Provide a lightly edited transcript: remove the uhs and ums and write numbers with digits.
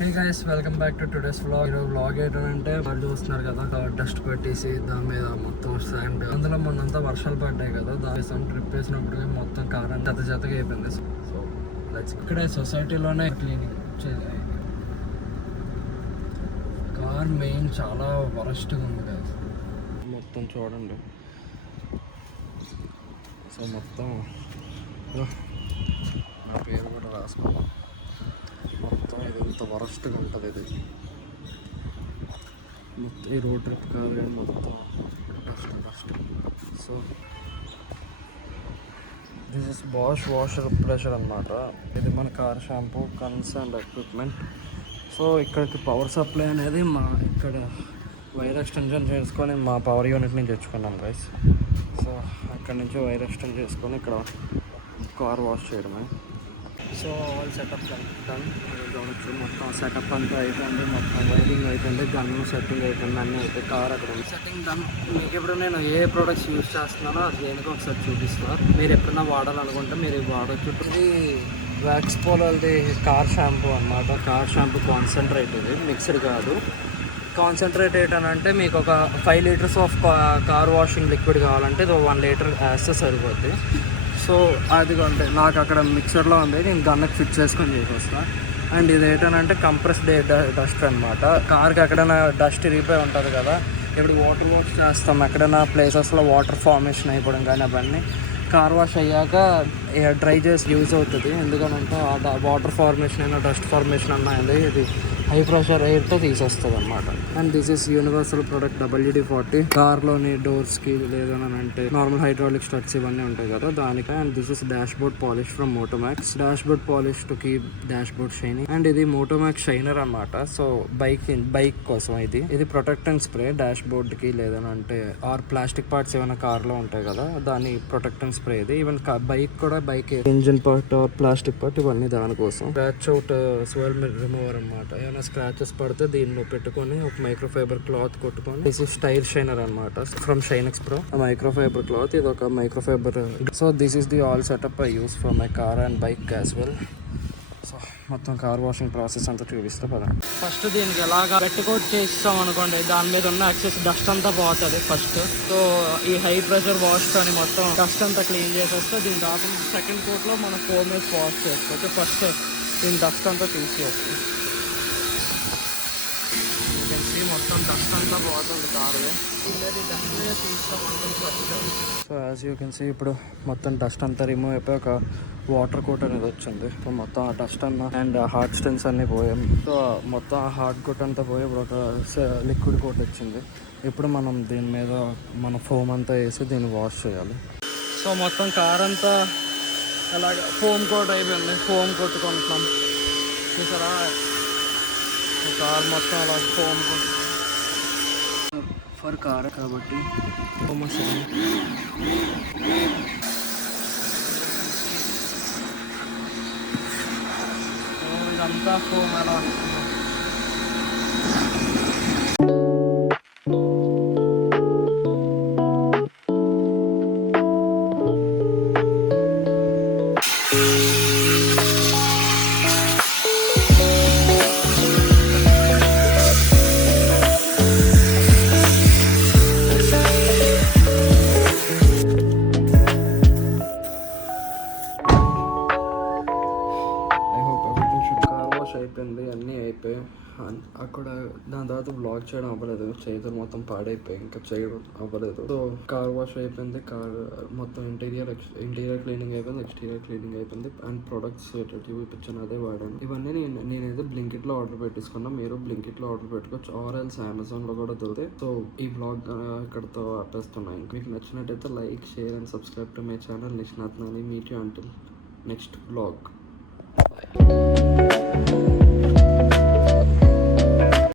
Hey guys, welcome back to today's vlog. ఈరోజు vlog ఏంటంటే వాళ్ళు చూస్తున్నారు కదా, డస్ట్ పెట్టేసి దాని మీద మొత్తం శాండ్, అందులో మొన్నంతా వర్షాలు పడ్డాయి కదా, దాని ట్రిప్ వేసినప్పుడు మొత్తం కార్ అంతా జతగా అయిపోయింది. సో ఇక్కడే సొసైటీలోనే క్లీనింగ్ కార్ మెయిన్ చాలా వరస్ట్గా ఉంది కదా, మొత్తం చూడండి. సో మొత్తం నా పేరు కూడా రాసుకున్నాం. మొత్తం ఇది ఇంత వరస్ట్గా ఉంటుంది. ఇది మొత్తం ఈ రోడ్ ట్రిప్ కాదు కానీ మొత్తం dust. So this is Bosch washer pressure అనమాట. ఇది మన car shampoo, cans and equipment. So ఇక్కడికి పవర్ సప్లై అనేది మా ఇక్కడ వైర్ ఎక్స్టెన్షన్ చేసుకొని మా పవర్ యూనిట్ నుంచి తెచ్చుకున్నాం గైస్. సో అక్కడి నుంచి వైర్ ఎక్స్టెండ్ చేసుకొని ఇక్కడ కార్ వాష్ చేయడమే. So all setup done. చూడొచ్చు మొత్తం సెటప్ అంతా అయిపోయింది, మొత్తం వైరింగ్ అయిపోయింది, గన్ సెట్టింగ్ అయిపోయింది, అన్నీ అయితే కార్ అక్కడ సెట్టింగ్ డన్. మీకు ఎప్పుడు నేను ఏ ప్రోడక్ట్స్ యూజ్ చేస్తున్నానో అది దేనికో ఒకసారి చూపిస్తాను. మీరు ఎప్పుడైనా వాడాలనుకుంటే మీరు వాడచ్చు. ఇది వ్యాక్స్ పోలది కార్ షాంపూ అనమాట. కార్ షాంపూ కాన్సన్ట్రేట్, ఇది మిక్స్డ్ కాదు. కాన్సన్ట్రేట్ ఏంటంటే మీకు ఒక 5 litres of car washing liquid కావాలంటే ఇది 1 లీటర్ వేస్తే సరిపోద్ది. సో అది అంటే నాకు అక్కడ మిక్సర్లో ఉంది, నేను గన్కి ఫిట్ చేసుకొని చేసేస్తాను. అండ్ ఇది ఏంటంటే కంప్రెస్డ్ ఎయిర్ డస్ట్ అనమాట. కార్కి ఎక్కడైనా డస్ట్ ఇరిగిపోయి ఉంటుంది కదా, ఇప్పుడు వాటర్ వాష్ చేస్తాం ఎక్కడైనా ప్లేసెస్లో వాటర్ ఫార్మేషన్ అయిపోవడం కానీ అవన్నీ కార్ వాష్ అయ్యాక డ్రై చేసి యూజ్ అవుతుంది. ఎందుకనంటే ఆ వాటర్ ఫార్మేషన్ అయినా డస్ట్ ఫార్మేషన్ అన్నా ఇది హై ప్రెషర్ ఎయిర్తో తీసేస్తుంది అనమాట. And this is universal product WD-40. కార్లోని డోర్స్కి లేదనంటే నార్మల్ హైడ్రాలిక్ స్ట్రట్స్ ఇవన్నీ ఉంటాయి కదా దానికి. And this is dashboard polish from Motomax. Dashboard polish to keep dashboard shining. And ఇది మోటోమాక్స్ షైనర్ అనమాట. సో బైక్ కోసం ఇది ప్రొటెక్టెంట్ స్ప్రే డాష్ బోర్డ్ కి లేదనంటే ఆర్ ప్లాస్టిక్ పార్ట్స్ ఏమైనా కార్లో ఉంటాయి కదా దాని ప్రొటెక్టెంట్ స్ప్రే ఇది. ఈవెన్ బైక్ కూడా, bike engine part or plastic part ఇవన్నీ దానికోసం. స్క్రాచ్ అవుట్ స్వెల్ రిమూవర్ అనమాట. ఏమైనా స్క్రాచెస్ పడితే దీన్ని పెట్టుకొని ఒక మైక్రోఫైబర్ క్లాత్ కొట్టుకొని, దిస్ ఇస్ టైర్ షైనర్ అనమాట ఫ్రమ్ షైనెక్స్ ప్రో. మైక్రోఫైబర్ క్లాత్, ఇది ఒక microfibre. So this is the all setup I use for my car and bike as well. So మొత్తం కార్ వాషింగ్ ప్రాసెస్ అంతా చూపిస్తా పదండి. ఫస్ట్ దీనికి ఎలాగా గట్టి కోట్ చేస్తాం అనుకోండి, దాని మీద ఉన్న ఎక్సెస్ డస్ట్ అంతా పోతుంది ఫస్ట్. సో ఈ హై ప్రెషర్ వాష్ కానీ మొత్తం డస్ట్ అంతా క్లీన్ చేసేస్తే దీని దాకా సెకండ్ కోట్లో మనం 4 minutes వాష్ చేసుకోవచ్చు. ఫస్ట్ దీని డస్ట్ అంతా తీసేస్తాం. మొత్తం డస్ట్ అంతా పోతుంది car. So as you can see ఇప్పుడు మొత్తం డస్ట్ అంతా రిమూవ్ అయిపోయి ఒక వాటర్ కోట్ అనేది వచ్చింది. సో మొత్తం ఆ డస్ట్ అన్న అండ్ హార్డ్ స్టెన్స్ అన్నీ పోయాం. సో మొత్తం ఆ హార్డ్ కోట్ అంతా పోయి ఇప్పుడు ఒక లిక్విడ్ కోట్ వచ్చింది. ఇప్పుడు మనం దీని మీద మన ఫోమ్ అంతా వేసి దీన్ని వాష్ చేయాలి. సో మొత్తం కార్ అంతా అలాగ ఫోమ్ కోట్ అయిపోయింది. ఫోమ్ కొట్టుకుంటున్నాం చూసారా, కార్ మొత్తం అలా ఫోమ్ కోట్ ఫర్ కార్ కాబట్టి ఫోమ్ వస్తుంది. ఇదంతా ఫోమ్ అలా అయిపోయింది. అన్నీ అయిపోయాయి. అక్కడ దాని తర్వాత బ్లాగ్ చేయడం అవ్వలేదు, చేతులు మొత్తం పాడైపోయి ఇంకా చేయడం అవ్వలేదు. సో కార్ వాష్ అయిపోయింది, కార్ మొత్తం ఇంటీరియర్ క్లీనింగ్ అయిపోయింది, ఎక్స్టీరియర్ క్లీనింగ్ అయిపోయింది. అండ్ ప్రొడక్ట్స్ చూపించాను అదే వాడాను. ఇవన్నీ నేనైతే బ్లింకిట్లో ఆర్డర్ పెట్టేసుకున్నా. మీరు బ్లింకిట్లో ఆర్డర్ పెట్టుకోవచ్చు, ఆర్ఎల్స్ అమెజాన్లో కూడా దొరుకుతాయి. సో ఈ బ్లాగ్ ఇక్కడతో ఆపేస్తున్నాను. మీకు నచ్చినట్టయితే like, share and subscribe to my channel Nishnath Nani. Meet you until next blog. Bye.